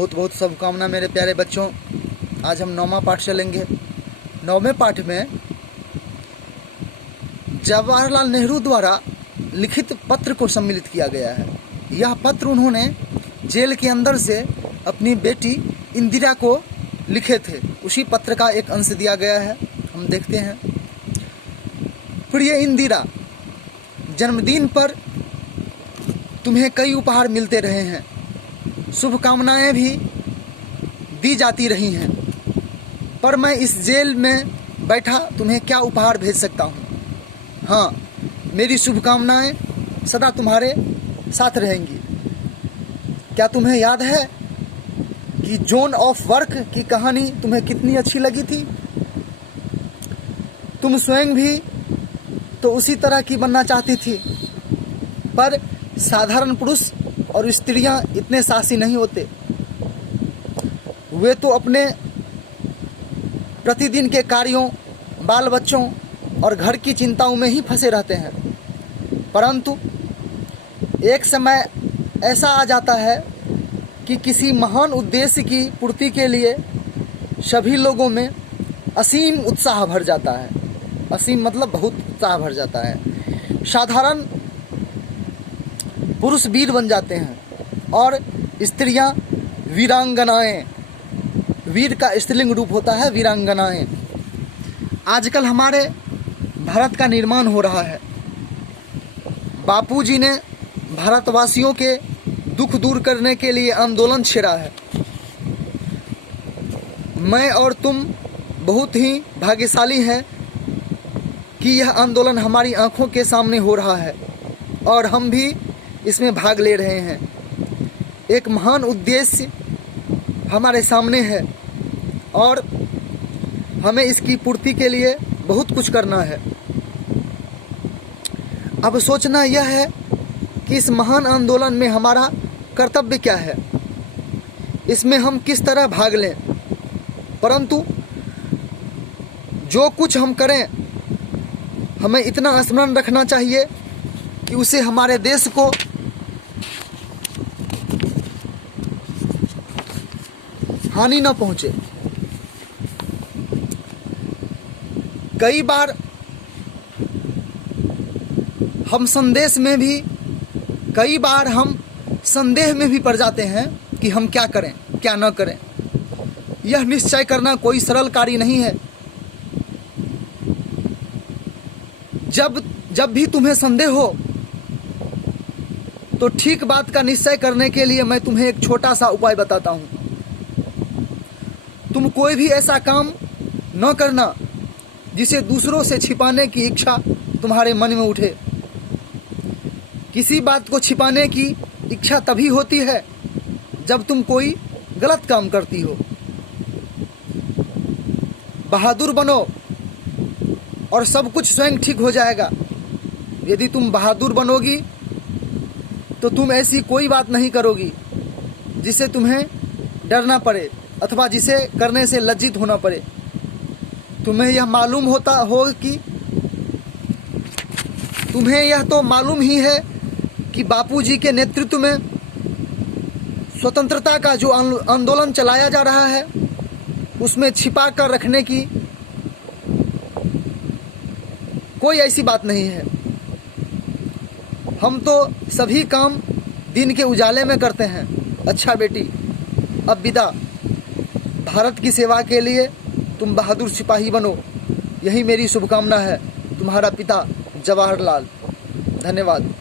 बहुत बहुत शुभकामना मेरे प्यारे बच्चों। आज हम 9वां पाठ चलेंगे। 9वें पाठ में जवाहरलाल नेहरू द्वारा लिखित पत्र को सम्मिलित किया गया है। यह पत्र उन्होंने जेल के अंदर से अपनी बेटी इंदिरा को लिखे थे। उसी पत्र का एक अंश दिया गया है, हम देखते हैं। प्रिय इंदिरा, जन्मदिन पर तुम्हें कई उपहार मिलते रहे हैं, शुभकामनाएं भी दी जाती रही हैं, पर मैं इस जेल में बैठा तुम्हें क्या उपहार भेज सकता हूँ। हाँ, मेरी शुभकामनाएं सदा तुम्हारे साथ रहेंगी। क्या तुम्हें याद है कि जोन ऑफ वर्क की कहानी तुम्हें कितनी अच्छी लगी थी? तुम स्वयं भी तो उसी तरह की बनना चाहती थी, पर साधारण पुरुष और स्त्रियां इतने साहसी नहीं होते। वे तो अपने प्रतिदिन के कार्यों, बाल बच्चों और घर की चिंताओं में ही फंसे रहते हैं। परंतु एक समय ऐसा आ जाता है कि किसी महान उद्देश्य की पूर्ति के लिए सभी लोगों में असीम उत्साह भर जाता है। असीम मतलब बहुत उत्साह भर जाता है। साधारण पुरुष वीर बन जाते हैं और स्त्रियां वीरांगनाएं। वीर का स्त्रीलिंग रूप होता है वीरांगनाएं। आजकल हमारे भारत का निर्माण हो रहा है। बापूजी ने भारतवासियों के दुख दूर करने के लिए आंदोलन छेड़ा है। मैं और तुम बहुत ही भाग्यशाली हैं कि यह आंदोलन हमारी आंखों के सामने हो रहा है और हम भी इसमें भाग ले रहे हैं। एक महान उद्देश्य हमारे सामने है और हमें इसकी पूर्ति के लिए बहुत कुछ करना है। अब सोचना यह है कि इस महान आंदोलन में हमारा कर्तव्य क्या है, इसमें हम किस तरह भाग लें। परंतु जो कुछ हम करें, हमें इतना स्मरण रखना चाहिए कि उसे हमारे देश को हानि न पहुंचे। कई बार हम संदेह में भी पड़ जाते हैं कि हम क्या करें क्या न करें। यह निश्चय करना कोई सरल कार्य नहीं है। जब भी तुम्हें संदेह हो तो ठीक बात का निश्चय करने के लिए मैं तुम्हें एक छोटा सा उपाय बताता हूं। तुम कोई भी ऐसा काम न करना जिसे दूसरों से छिपाने की इच्छा तुम्हारे मन में उठे। किसी बात को छिपाने की इच्छा तभी होती है जब तुम कोई गलत काम करती हो। बहादुर बनो और सब कुछ स्वयं ठीक हो जाएगा। यदि तुम बहादुर बनोगी तो तुम ऐसी कोई बात नहीं करोगी जिसे तुम्हें डरना पड़े अथवा जिसे करने से लज्जित होना पड़े। तुम्हें यह मालूम होता हो कि तुम्हें यह तो मालूम ही है कि बापूजी के नेतृत्व में स्वतंत्रता का जो आंदोलन चलाया जा रहा है, उसमें छिपा कर रखने की कोई ऐसी बात नहीं है। हम तो सभी काम दिन के उजाले में करते हैं। अच्छा बेटी, अब विदा। भारत की सेवा के लिए तुम बहादुर सिपाही बनो, यही मेरी शुभकामना है। तुम्हारा पिता जवाहरलाल। धन्यवाद।